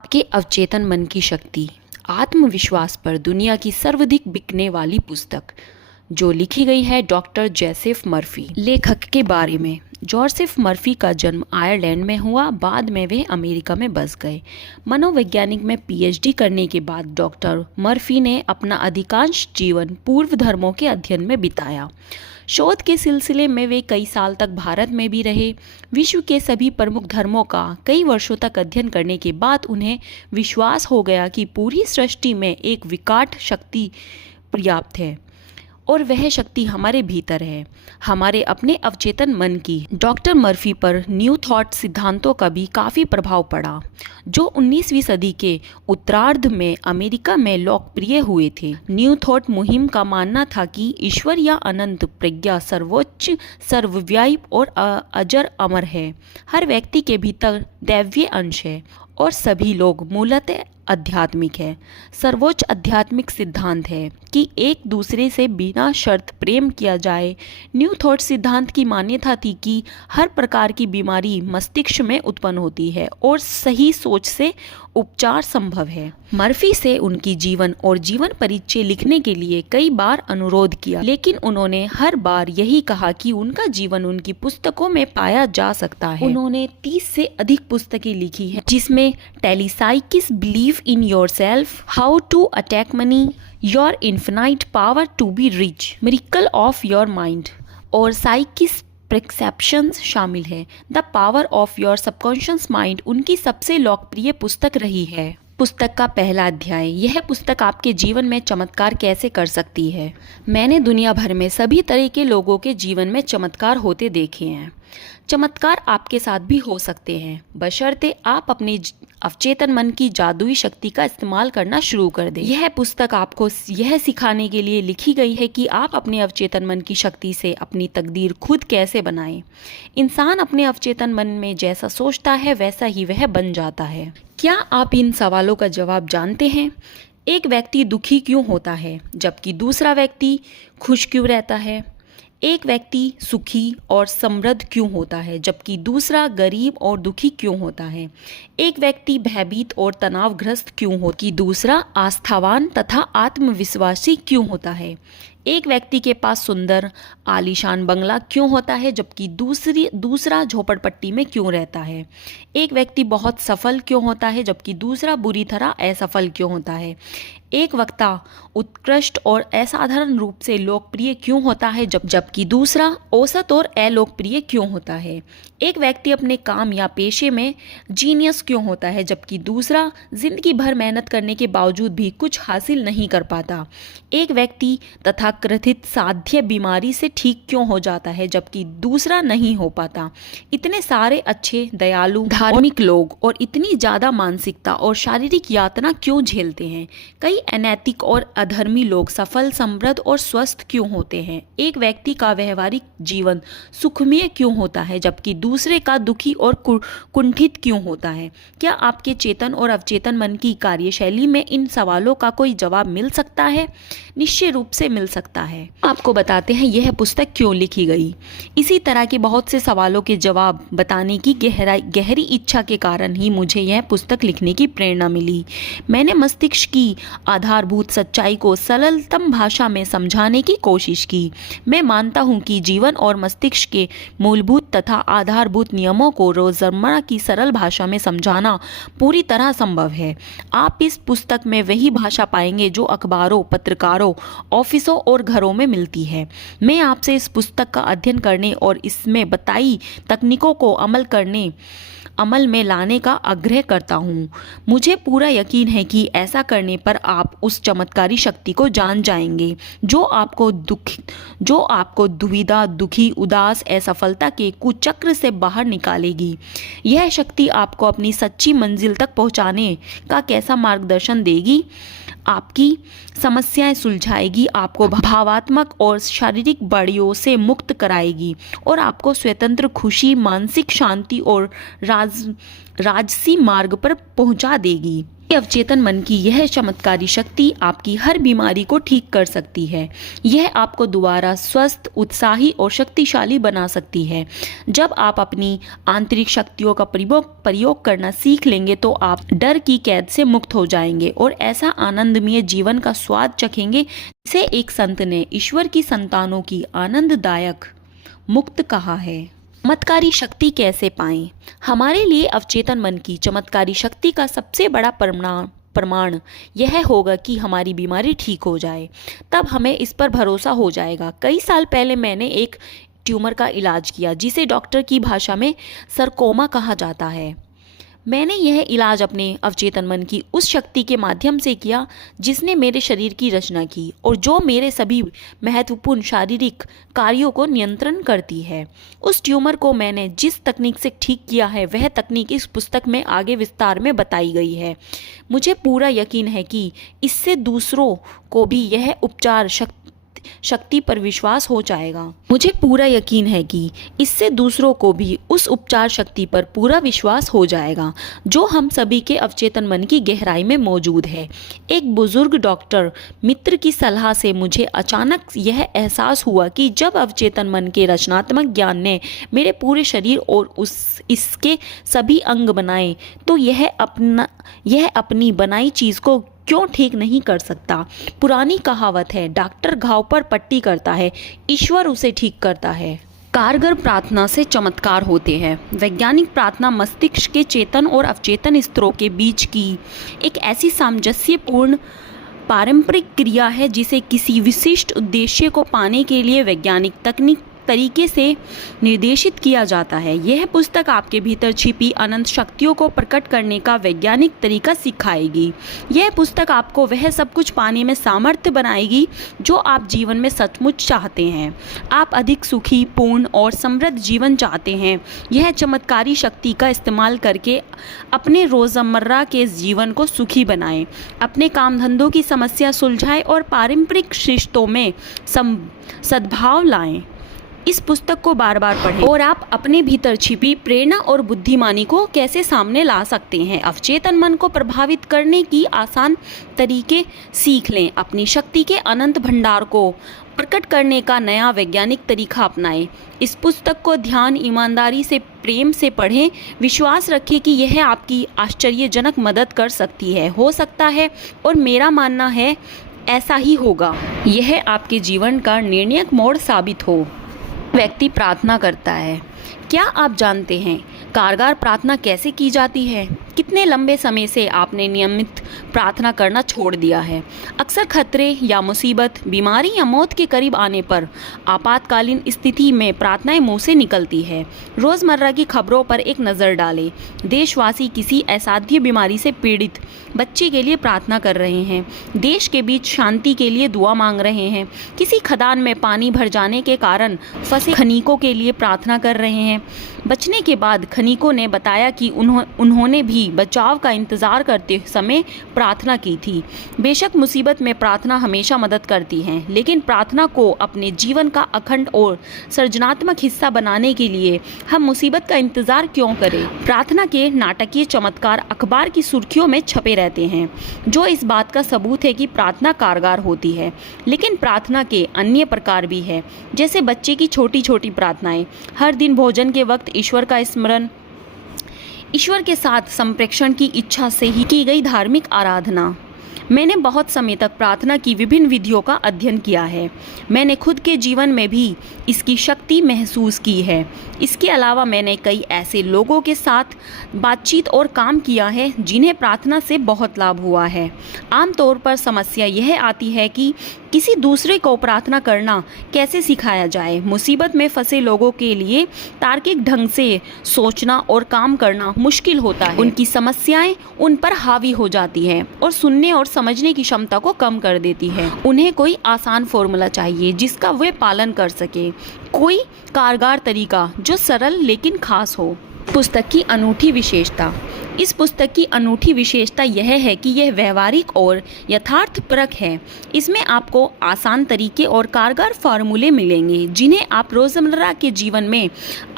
आपके अवचेतन मन की शक्ति आत्मविश्वास पर दुनिया की सर्वाधिक बिकने वाली पुस्तक जो लिखी गई है डॉक्टर जोसेफ मर्फी। लेखक के बारे में। जोसेफ मर्फी का जन्म आयरलैंड में हुआ, बाद में वे अमेरिका में बस गए। मनोवैज्ञानिक में पीएचडी करने के बाद डॉक्टर मर्फी ने अपना अधिकांश जीवन पूर्व धर्मों के अध्ययन में बिताया। शोध के सिलसिले में वे कई साल तक भारत में भी रहे। विश्व के सभी प्रमुख धर्मों का कई वर्षों तक अध्ययन करने के बाद उन्हें विश्वास हो गया कि पूरी सृष्टि में एक विराट शक्ति पर्याप्त है और वह शक्ति हमारे भीतर है, हमारे अपने अवचेतन मन की। डॉक्टर मर्फी पर न्यू थॉट सिद्धांतों का भी काफ़ी प्रभाव पड़ा, जो 19वीं सदी के उत्तरार्ध में अमेरिका में लोकप्रिय हुए थे। न्यू थॉट मुहिम का मानना था कि ईश्वर या अनंत प्रज्ञा सर्वोच्च, सर्वव्यापी और अजर अमर है। हर व्यक्ति के भीतर दैवीय अंश है और सभी लोग मूलतः आध्यात्मिक है। सर्वोच्च आध्यात्मिक सिद्धांत है कि एक दूसरे से बिना शर्त प्रेम किया जाए। न्यू थॉट सिद्धांत की मान्यता थी कि हर प्रकार की बीमारी मस्तिष्क में उत्पन्न होती है और सही सोच से उपचार संभव है। मर्फी से उनकी जीवन और जीवन परिचय लिखने के लिए कई बार अनुरोध किया, लेकिन उन्होंने हर बार यही कहा कि उनका जीवन उनकी पुस्तकों में पाया जा सकता है। उन्होंने 30 से अधिक पुस्तकें लिखी हैं, जिसमें telepsychics, believe in yourself, how to attack money, your infinite power to be rich, miracle of your mind और साइकिस प्रिस्क्रिप्शंस शामिल है। The power of your subconscious mind उनकी सबसे लोकप्रिय पुस्तक रही है। पुस्तक का पहला अध्याय। यह पुस्तक आपके जीवन में चमत्कार कैसे कर सकती है। मैंने दुनिया भर में सभी तरह के लोगों के जीवन में चमत्कार होते देखे हैं। चमत्कार आपके साथ भी हो सकते हैं, बशर्ते आप अपने अवचेतन मन की जादुई शक्ति का इस्तेमाल करना शुरू कर दें। यह पुस्तक आपको यह सिखाने के लिए लिखी गई है कि आप अपने अवचेतन मन की शक्ति से अपनी तकदीर खुद कैसे बनाएं। इंसान अपने अवचेतन मन में जैसा सोचता है वैसा ही वह बन जाता है। क्या आप इन सवालों का जवाब जानते हैं? एक व्यक्ति दुखी क्यों होता है जबकि दूसरा व्यक्ति खुश क्यों रहता है? एक व्यक्ति सुखी और समृद्ध क्यों होता है जबकि दूसरा गरीब और दुखी क्यों होता है? एक व्यक्ति भयभीत और तनावग्रस्त क्यों हो कि दूसरा आस्थावान तथा आत्मविश्वासी क्यों होता है? एक व्यक्ति के पास सुंदर आलीशान बंगला क्यों होता है जबकि दूसरा झोपड़पट्टी में क्यों रहता है? एक व्यक्ति बहुत सफल क्यों होता है जबकि दूसरा बुरी तरह असफल क्यों होता है? एक वक्ता उत्कृष्ट और असाधारण रूप से लोकप्रिय क्यों होता है जबकि दूसरा औसत और अलोकप्रिय क्यों होता है? एक व्यक्ति अपने काम या पेशे में जीनियस क्यों होता है जबकि दूसरा जिंदगी भर मेहनत करने के बावजूद भी कुछ हासिल नहीं कर पाता? एक व्यक्ति तथाकथित साध्य बीमारी से ठीक क्यों हो जाता है जबकि दूसरा नहीं हो पाता? इतने सारे अच्छे, दयालु, धार्मिक लोग और इतनी ज़्यादा मानसिकता और शारीरिक यातना क्यों झेलते हैं? कई अनैतिक और अधर्मी लोग सफल, समृद्ध और स्वस्थ क्यों होते हैं? एक व्यक्ति का व्यवहारिक जीवन सुखमय क्यों होता है जबकि दूसरे का दुखी और कुंठित क्यों होता है? क्या आपके चेतन और अवचेतन मन की कार्यशैली में इन सवालों का कोई जवाब मिल सकता है? निश्चित रूप से मिल सकता है। आपको बताते हैं यह पुस्तक क्यों लिखी गई। इसी तरह के बहुत से सवालों के जवाब बताने की गहरी इच्छा के कारण ही मुझे यह पुस्तक लिखने की प्रेरणा मिली। मैंने मस्तिष्क की आधारभूत सच्चाई को सरलतम भाषा में समझाने की कोशिश की। मैं मानता हूं कि जीवन और मस्तिष्क के मूलभूत तथा आधारभूत नियमों को रोजमर्रा की सरल भाषा में समझाना पूरी तरह संभव है। आप इस पुस्तक में वही भाषा पाएंगे जो अखबारों, पत्रकारों, ऑफिसों और घरों में मिलती है। मैं आपसे इस पुस्तक का अध्ययन करने और इसमें बताई तकनीकों को अमल में लाने का आग्रह करता हूँ। मुझे पूरा यकीन है कि ऐसा करने पर आप उस चमत्कारी शक्ति को जान जाएंगे जो आपको दुविधा, दुखी, उदास, असफलता के कुचक्र से बाहर निकालेगी। यह शक्ति आपको अपनी सच्ची मंजिल तक पहुँचाने का कैसा मार्गदर्शन देगी, आपकी समस्याएं सुलझाएगी, आपको भावात्मक और शारीरिक बड़ियों से मुक्त कराएगी और आपको स्वतंत्र, खुशी, मानसिक शांति और राजसी मार्ग पर पहुंचा देगी। अवचेतन मन की यह चमत्कारी शक्ति आपकी हर बीमारी को ठीक कर सकती है। यह आपको दोबारा स्वस्थ, उत्साही और शक्तिशाली बना सकती है। जब आप अपनी आंतरिक शक्तियों का प्रयोग करना सीख लेंगे तो आप डर की कैद से मुक्त हो जाएंगे और ऐसा आनंदमय जीवन का स्वाद चखेंगे जिसे एक संत ने ईश्वर की संतानों की आनंददायक मुक्त कहा है। चमत्कारी शक्ति कैसे पाएं? हमारे लिए अवचेतन मन की चमत्कारी शक्ति का सबसे बड़ा प्रमाण यह होगा कि हमारी बीमारी ठीक हो जाए। तब हमें इस पर भरोसा हो जाएगा। कई साल पहले मैंने एक ट्यूमर का इलाज किया जिसे डॉक्टर की भाषा में सरकोमा कहा जाता है। मैंने यह इलाज अपने अवचेतन मन की उस शक्ति के माध्यम से किया जिसने मेरे शरीर की रचना की और जो मेरे सभी महत्वपूर्ण शारीरिक कार्यों को नियंत्रण करती है। उस ट्यूमर को मैंने जिस तकनीक से ठीक किया है वह तकनीक इस पुस्तक में आगे विस्तार में बताई गई है। मुझे पूरा यकीन है कि इससे दूसरों को भी यह उपचार शक्ति पर विश्वास हो जाएगा। मुझे पूरा यकीन है कि इससे दूसरों को भी उस उपचार शक्ति पर पूरा विश्वास हो जाएगा जो हम सभी के अवचेतन मन की गहराई में मौजूद है। एक बुजुर्ग डॉक्टर मित्र की सलाह से मुझे अचानक यह एहसास हुआ कि जब अवचेतन मन के रचनात्मक ज्ञान ने मेरे पूरे शरीर और इसके सभी अंग बनाए तो यह अपनी बनाई चीज को क्यों ठीक नहीं कर सकता। पुरानी कहावत है, डॉक्टर घाव पर पट्टी करता है, ईश्वर उसे ठीक करता है। कारगर प्रार्थना से चमत्कार होते हैं। वैज्ञानिक प्रार्थना मस्तिष्क के चेतन और अवचेतन स्तरों के बीच की एक ऐसी सामंजस्यपूर्ण पारंपरिक क्रिया है जिसे किसी विशिष्ट उद्देश्य को पाने के लिए वैज्ञानिक तरीके से निर्देशित किया जाता है। यह पुस्तक आपके भीतर छिपी अनंत शक्तियों को प्रकट करने का वैज्ञानिक तरीका सिखाएगी। यह पुस्तक आपको वह सब कुछ पाने में सामर्थ्य बनाएगी जो आप जीवन में सचमुच चाहते हैं। आप अधिक सुखी, पूर्ण और समृद्ध जीवन चाहते हैं। यह चमत्कारी शक्ति का इस्तेमाल करके अपने रोज़मर्रा के जीवन को सुखी बनाएं, अपने काम धंधों की समस्या सुलझाएं और पारंपरिक रिश्तों में सद्भाव लाएं। इस पुस्तक को बार बार पढ़ें और आप अपने भीतर छिपी प्रेरणा और बुद्धिमानी को कैसे सामने ला सकते हैं। अवचेतन मन को प्रभावित करने की आसान तरीके सीख लें। अपनी शक्ति के अनंत भंडार को प्रकट करने का नया वैज्ञानिक तरीका अपनाएं। इस पुस्तक को ध्यान, ईमानदारी से, प्रेम से पढ़ें। विश्वास रखें कि यह आपकी आश्चर्यजनक मदद कर सकती है, हो सकता है और मेरा मानना है ऐसा ही होगा। यह आपके जीवन का निर्णायक मोड़ साबित हो। व्यक्ति प्रार्थना करता है। क्या आप जानते हैं कारगर प्रार्थना कैसे की जाती है? कितने लंबे समय से आपने नियमित प्रार्थना करना छोड़ दिया है? अक्सर खतरे या मुसीबत, बीमारी या मौत के करीब आने पर आपातकालीन स्थिति में प्रार्थनाएं मुंह से निकलती है। रोज़मर्रा की खबरों पर एक नज़र डालें। देशवासी किसी असाध्य बीमारी से पीड़ित बच्चे के लिए प्रार्थना कर रहे हैं। देश के बीच शांति के लिए दुआ मांग रहे हैं। किसी खदान में पानी भर जाने के कारण फंसे खनिकों के लिए प्रार्थना कर रहे हैं। बचने के बाद खनिकों ने बताया कि उन्होंने भी बचाव का इंतजार करते समय प्रार्थना की थी। बेशक मुसीबत में प्रार्थना हमेशा मदद करती है, लेकिन प्रार्थना को अपने जीवन का अखंड और सृजनात्मक हिस्सा बनाने के लिए हम मुसीबत का इंतजार क्यों करें? प्रार्थना के नाटकीय चमत्कार अखबार की सुर्खियों में छपे रहते हैं, जो इस बात का सबूत है कि प्रार्थना कारगर होती है। लेकिन प्रार्थना के अन्य प्रकार भी है, जैसे बच्चे की छोटी छोटी प्रार्थनाएं, हर दिन भोजन के वक्त ईश्वर का स्मरण, ईश्वर के साथ संप्रेषण की इच्छा से ही की गई धार्मिक आराधना। मैंने बहुत समय तक प्रार्थना की विभिन्न विधियों का अध्ययन किया है। मैंने खुद के जीवन में भी इसकी शक्ति महसूस की है। इसके अलावा मैंने कई ऐसे लोगों के साथ बातचीत और काम किया है जिन्हें प्रार्थना से बहुत लाभ हुआ है। आमतौर पर समस्या यह आती है कि किसी दूसरे को प्रार्थना करना कैसे सिखाया जाए। मुसीबत में फंसे लोगों के लिए तार्किक ढंग से सोचना और काम करना मुश्किल होता है। उनकी समस्याएं उन पर हावी हो जाती हैं और सुनने और समझने की क्षमता को कम कर देती है। उन्हें कोई आसान फॉर्मूला चाहिए जिसका वे पालन कर सके, कोई कारगर तरीका जो सरल लेकिन खास हो। पुस्तक की अनूठी विशेषता, इस पुस्तक की अनूठी विशेषता यह है कि यह व्यवहारिक और यथार्थपरक है। इसमें आपको आसान तरीके और कारगर फार्मूले मिलेंगे जिन्हें आप रोजमर्रा के जीवन में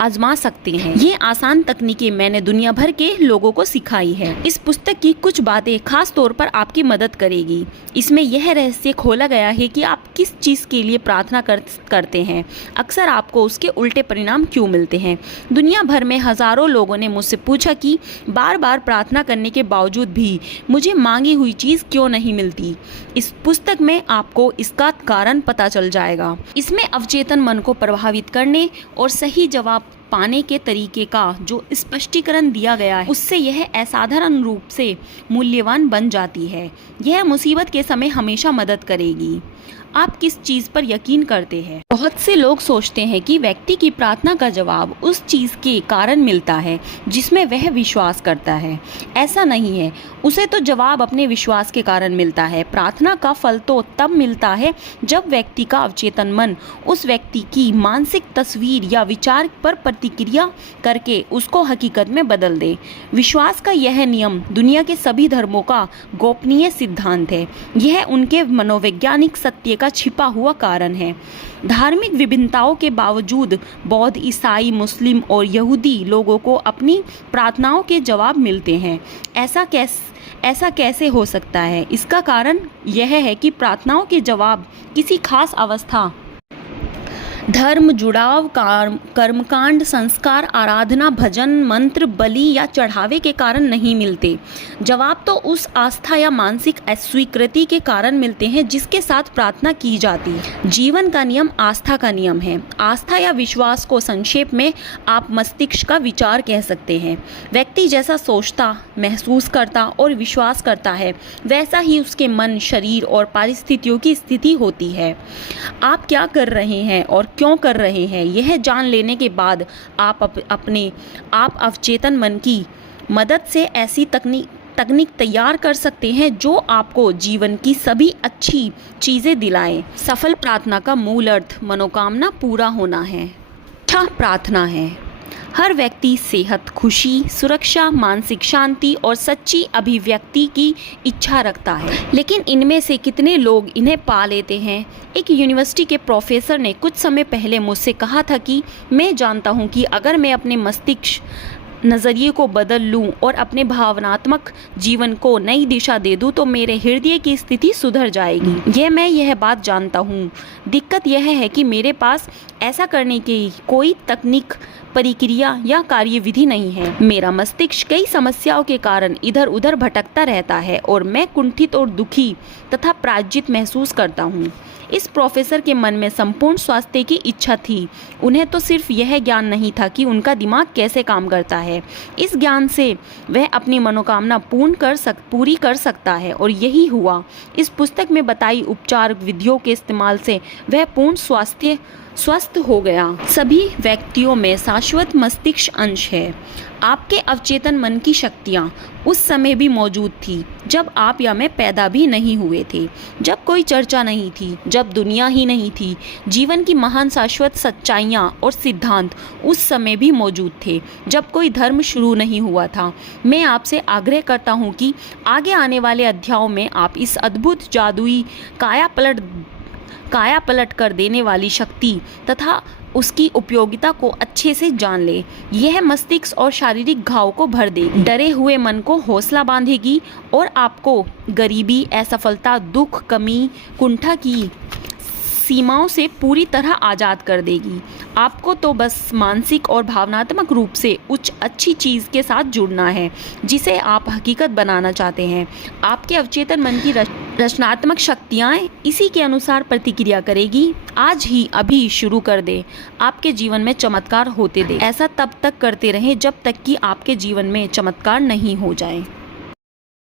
आजमा सकते हैं। ये आसान तकनीकें मैंने दुनिया भर के लोगों को सिखाई है। इस पुस्तक की कुछ बातें खास तौर पर आपकी मदद करेगी। इसमें यह रहस्य खोला गया है कि आप किस चीज़ के लिए प्रार्थना करते हैं, अक्सर आपको उसके उल्टे परिणाम क्यों मिलते हैं। दुनिया भर में हजारों लोगों ने मुझसे पूछा कि बार बार प्रार्थना करने के बावजूद भी मुझे मांगी हुई चीज़ क्यों नहीं मिलती। इस पुस्तक में आपको इसका कारण पता चल जाएगा। इसमें अवचेतन मन को प्रभावित करने और सही जवाब पाने के तरीके का जो स्पष्टीकरण दिया गया है, उससे यह असाधारण रूप से मूल्यवान बन जाती है। यह मुसीबत के समय हमेशा मदद करेगी। आप किस चीज़ पर यकीन करते हैं? बहुत से लोग सोचते हैं कि व्यक्ति की प्रार्थना का जवाब उस चीज़ के कारण मिलता है जिसमें वह विश्वास करता है। ऐसा नहीं है, उसे तो जवाब अपने विश्वास के कारण मिलता है। प्रार्थना का फल तो तब मिलता है जब व्यक्ति का अवचेतन मन उस व्यक्ति की मानसिक तस्वीर या विचार पर प्रतिक्रिया करके उसको हकीकत में बदल दे। विश्वास का यह नियम दुनिया के सभी धर्मों का गोपनीय सिद्धांत है। यह उनके मनोवैज्ञानिक सत्य का छिपा हुआ कारण है। धार्मिक विभिन्नताओं के बावजूद बौद्ध, ईसाई, मुस्लिम और यहूदी लोगों को अपनी प्रार्थनाओं के जवाब मिलते हैं। ऐसा कैसे हो सकता है? इसका कारण यह है कि प्रार्थनाओं के जवाब किसी खास अवस्था, धर्म, जुड़ाव, कर्मकांड, संस्कार, आराधना, भजन, मंत्र, बलि या चढ़ावे के कारण नहीं मिलते। जवाब तो उस आस्था या मानसिक अस्वीकृति के कारण मिलते हैं जिसके साथ प्रार्थना की जाती है। जीवन का नियम आस्था का नियम है। आस्था या विश्वास को संक्षेप में आप मस्तिष्क का विचार कह सकते हैं। व्यक्ति जैसा सोचता, महसूस करता और विश्वास करता है, वैसा ही उसके मन, शरीर और परिस्थितियों की स्थिति होती है। आप क्या कर रहे हैं और क्यों कर रहे हैं, यह जान लेने के बाद आप अवचेतन मन की मदद से ऐसी तकनीक तैयार कर सकते हैं जो आपको जीवन की सभी अच्छी चीज़ें दिलाएं। सफल प्रार्थना का मूल अर्थ मनोकामना पूरा होना है। अच्छा प्रार्थना है। हर व्यक्ति सेहत, खुशी, सुरक्षा, मानसिक शांति और सच्ची अभिव्यक्ति की इच्छा रखता है, लेकिन इनमें से कितने लोग इन्हें पा लेते हैं? एक यूनिवर्सिटी के प्रोफेसर ने कुछ समय पहले मुझसे कहा था कि मैं जानता हूं कि अगर मैं अपने मस्तिष्क नज़रिए को बदल लूं और अपने भावनात्मक जीवन को नई दिशा दे दूं तो मेरे हृदय की स्थिति सुधर जाएगी। मैं यह बात जानता हूं। दिक्कत यह है कि मेरे पास ऐसा करने की कोई तकनीक, प्रक्रिया या कार्यविधि नहीं है। मेरा मस्तिष्क कई समस्याओं के कारण इधर उधर भटकता रहता है और मैं कुंठित और दुखी तथा पराजित महसूस करता हूँ। इस प्रोफेसर के मन में संपूर्ण स्वास्थ्य की इच्छा थी। उन्हें तो सिर्फ यह ज्ञान नहीं था कि उनका दिमाग कैसे काम करता है। इस ज्ञान से वह अपनी मनोकामना पूरी कर सकता है और यही हुआ। इस पुस्तक में बताई उपचार विधियों के इस्तेमाल से वह पूर्ण स्वस्थ हो गया। सभी व्यक्तियों में शाश्वत मस्तिष्क अंश है। आपके अवचेतन मन की शक्तियाँ उस समय भी मौजूद थी जब आप या मैं पैदा भी नहीं हुए थे, जब कोई चर्चा नहीं थी, जब दुनिया ही नहीं थी। जीवन की महान शाश्वत सच्चाइयाँ और सिद्धांत उस समय भी मौजूद थे जब कोई धर्म शुरू नहीं हुआ था। मैं आपसे आग्रह करता हूँ कि आगे आने वाले अध्यायों में आप इस अद्भुत जादुई काया पलट कर देने वाली शक्ति तथा उसकी उपयोगिता को अच्छे से जान ले। यह मस्तिष्क और शारीरिक घाव को भर देगी, डरे हुए मन को हौसला बांधेगी और आपको गरीबी, असफलता, दुख, कमी, कुंठा की सीमाओं से पूरी तरह आज़ाद कर देगी। आपको तो बस मानसिक और भावनात्मक रूप से अच्छी चीज़ के साथ जुड़ना है जिसे आप हकीकत बनाना चाहते हैं। आपके अवचेतन मन की रचनात्मक शक्तियाँ इसी के अनुसार प्रतिक्रिया करेगी। आज ही अभी शुरू कर दे, आपके जीवन में चमत्कार होते दे। ऐसा तब तक करते रहें जब तक कि आपके जीवन में चमत्कार नहीं हो जाए।